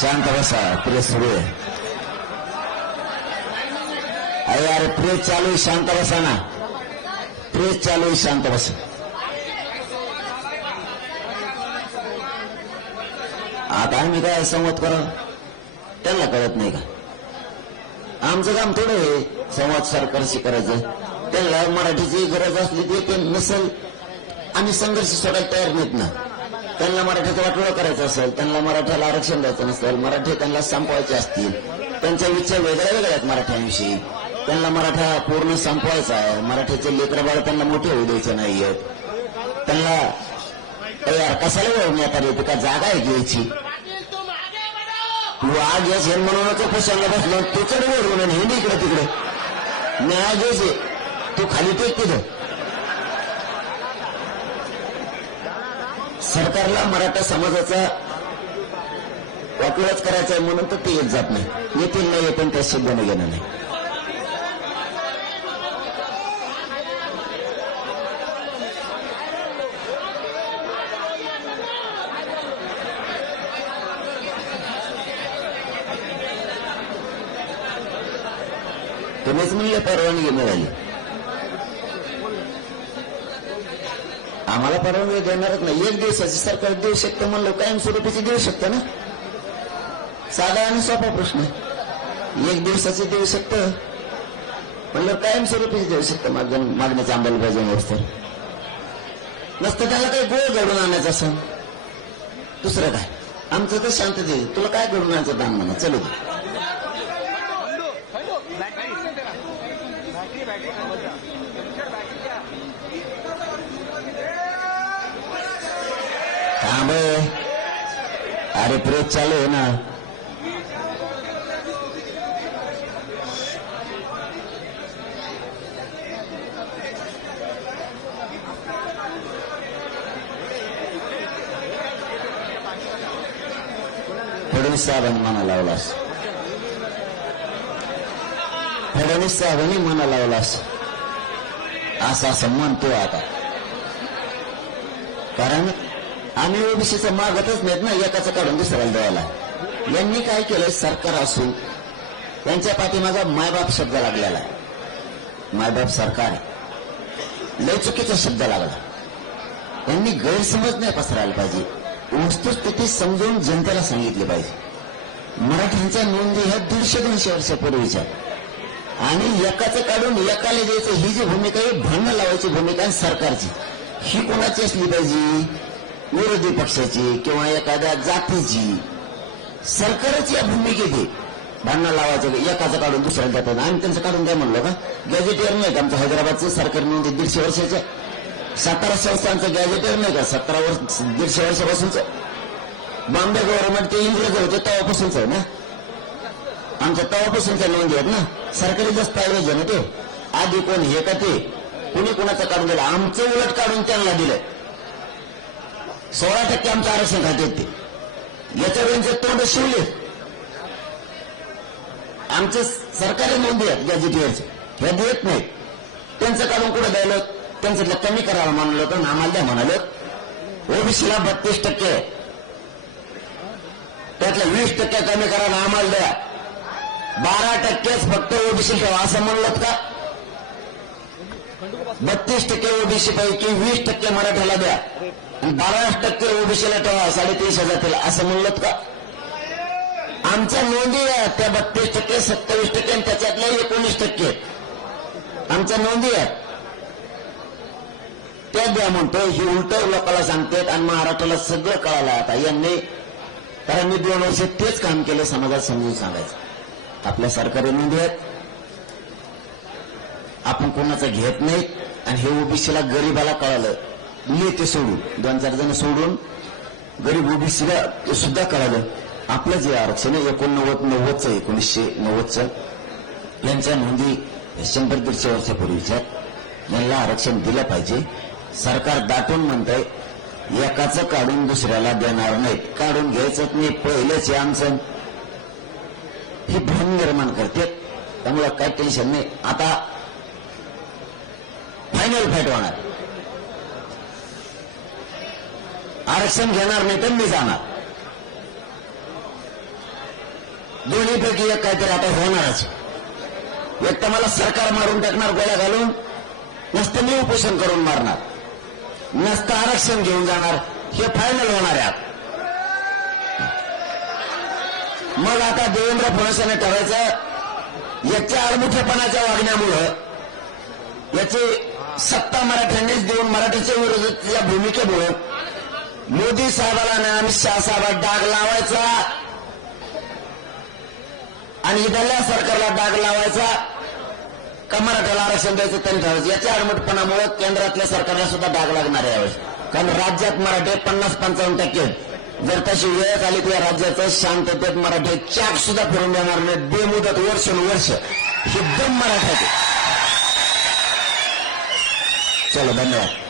शांत बसा प्रेस सुरू आहे. अरे अरे प्रेस चालू आहे शांत बसा ना. प्रेस चालू आहे शांत बसा. आता आम्ही काय संवाद करा त्यांना कळत नाही का? आमचं काम थोडं आहे संवाद सरकारशी करायचं. त्यांना मराठीची गरज असली ते नसेल आम्ही संघर्ष सोडायला तयार नाहीत ना. त्यांना मराठीचं वाटोळं करायचं असेल त्यांना मराठ्याला आरक्षण द्यायचं नसेल मराठी त्यांना संपवायचे असतील त्यांचा विचार वेगळ्या वेगळ्या आहेत मराठ्यांविषयी. त्यांना मराठा पूर्ण संपवायचा आहे. मराठीचे लेकर बाळ त्यांना मोठे होऊ द्यायचे नाहीयेत. त्यांना "ए यार कशाला वळून आली होती का जागा आहे घ्यायची. तू आज येस हे म्हणूनच खुशाला बसलो तू चढ वळून हिंदी इकडे तिकडे. न्याय घ्यायचे तू खाली टेक तिथं. सरकारला मराठा समाजाचा वाटोळच करायचा आहे म्हणून तर ते येत जात नाही. येतील नाही पण त्या सिद्धने घेणं नाही. तुम्हीच म्हणले परवानगी मिळाली. आम्हाला परवानगी देणारच नाही. एक दिवसाची सरकार देऊ शकतं म्हणलं कायमस्वरूपीची देऊ शकतं ना? साधा आणि सोपा प्रश्न एक दिवसाची देऊ शकतं म्हणलं कायमस्वरूपीची देऊ शकतं मागण्या मागण्याच्या अंमलबजावणीवर असतं नसतं त्याला काही गोळ घडून आणायचं असं. दुसरं काय? आमचं तर शांतते तुला काय घडून आणायचं दान म्हणा चलू दे. थांब अरे प्रेस चालू आहे ना फडणवीस साहेबांनी मना लावलास फडणवीस साहेबांनी मना लावलास असा असं म्हणतो आता कारण आम्ही ओबीसीचं मागतच नाहीत ना एकाचं काढून दुसऱ्याला द्यायला. यांनी काय केलं सरकार असून त्यांच्या पाठीमागा मायबाप शब्द लागलेला मायबाप सरकार लय चुकीचा शब्द लागला. यांनी गैरसमज नाही पसरायला पाहिजे. वस्तुस्थिती समजून जनतेला सांगितली पाहिजे. मराठ्यांच्या नोंदी ह्या दीडशे दोनशे वर्षापूर्वीच्या आणि एकाचं काढून एकाला द्यायचं ही जी भूमिका आहे भांडण लावायची भूमिका आहे सरकारची. ही कोणाची असली पाहिजे? विरोधी पक्षाची किंवा एखाद्या जातीची सरकारच या भूमिकेत भांडणं लावायचं एकाचं काढून दुसऱ्या जातात आम्ही त्यांचं काढून द्या म्हणलो का? गॅजेटियर नाही का? आमचं हैदराबादचं सरकारी म्हणजे दीडशे वर्षाचं सातारा संस्थांचं गॅजेटियर नाही का? सतरा वर्ष दीडशे वर्षापासूनच बॉम्बे गव्हर्नमेंट ते इंग्रज होते तेव्हापासूनच आहे ना? आमच्या तेव्हापासूनच्या नोंदी आहेत ना? सरकारी दस्तावेज आहे ना ते? आधी कोण हे का ते? कुणी कोणाचं काढून दिलं? आमचं उलट काढून त्यांना दिलं. सोळा टक्के आमचं आरक्षण खाते ते याच्या वेळेचे तोंड शिवले. आमचे सरकारी नोंदी आहेत गॅजेटियरचे हे देत नाहीत. त्यांचं काढून कुठं द्यायला त्यांचं कमी करायला म्हणलं होतं आम्हाला द्या म्हणाले ओबीसीला बत्तीस टक्के. त्यातलं वीस टक्के कमी करायला आम्हाला द्या. बारा टक्केच फक्त ओबीसी ठेवा असं म्हणलं का? बत्तीस टक्के ओबीसी पैकी वीस टक्के मराठ्याला द्या. आणि बारा टक्के ओबीसीला ठेवा साडेतीस हजार असं म्हणलं का? आमच्या नोंदी आहेत त्या बत्तीस टक्के सत्तावीस टक्के आणि त्याच्यातल्या एकोणीस टक्के. आमच्या नोंदी आहेत त्या द्या म्हणतो ही उलट लोकांना सांगतात आणि महाराष्ट्राला सगळं कळालं आता. यांनी कारण मी दोन वर्ष तेच काम केलं समाजात समजून सांगायचं. आपल्या सरकारी नोंदी आहेत. आपण कोणाचं घेत नाही. आणि हे ओबीसीला गरीबाला कळालं. नेते सोडून दोन चार जण सोडून गरीब ओबीसीला ते सुद्धा कळालं. आपलं जे आरक्षण आहे एकोणनव्वद नव्वदचं एकोणीसशे नव्वदचं. यांच्या नोंदी शंभर दीडशे वर्षापूर्वीच्या यांना आरक्षण दिलं पाहिजे. सरकार दाटून म्हणतंय एकाचं काढून दुसऱ्याला देणार नाहीत. काढून घ्यायचं नाही पहिलेच आहे आमचं. ही भ्रम निर्माण करते. त्यामुळे काही टेन्शन नाही. आता फायनल फाईट होणार. आरक्षण घेणार नाही तर मी जाणार. दोन्हीपैकी एक काहीतरी आता होणारच. एक तर मला सरकार मारून टाकणार गोळ्या घालून. नसतं मी उपोषण करून मारणार. नसतं आरक्षण घेऊन जाणार. हे फायनल होणार आहे मग आता देवेंद्र फडणवीसांनी ठरवायचं याच्या आडमुठेपणाच्या वागण्यामुळं याची सत्ता मराठ्यांनीच देऊन मराठीच्या विरोधातल्या भूमिकेमुळे मोदी साहेबाला आणि अमित शहा साहेबात डाग लावायचा आणि इथल्या सरकारला डाग लावायचा का मराठ्याला आरक्षण द्यायचं त्यांनी ठरवायचं? याच्या आडमटपणामुळे केंद्रातल्या सरकारला सुद्धा डाग लागणार आहे यावेळेस. कारण राज्यात मराठे पन्नास पंचावन्न टक्के जर तशी वेळ आली तर या राज्याचं शांततेत मराठे चाक सुद्धा फिरून देणार नाही. बेमुदत वर्ष वर्ष हे दम मराठा चलो धन्यवाद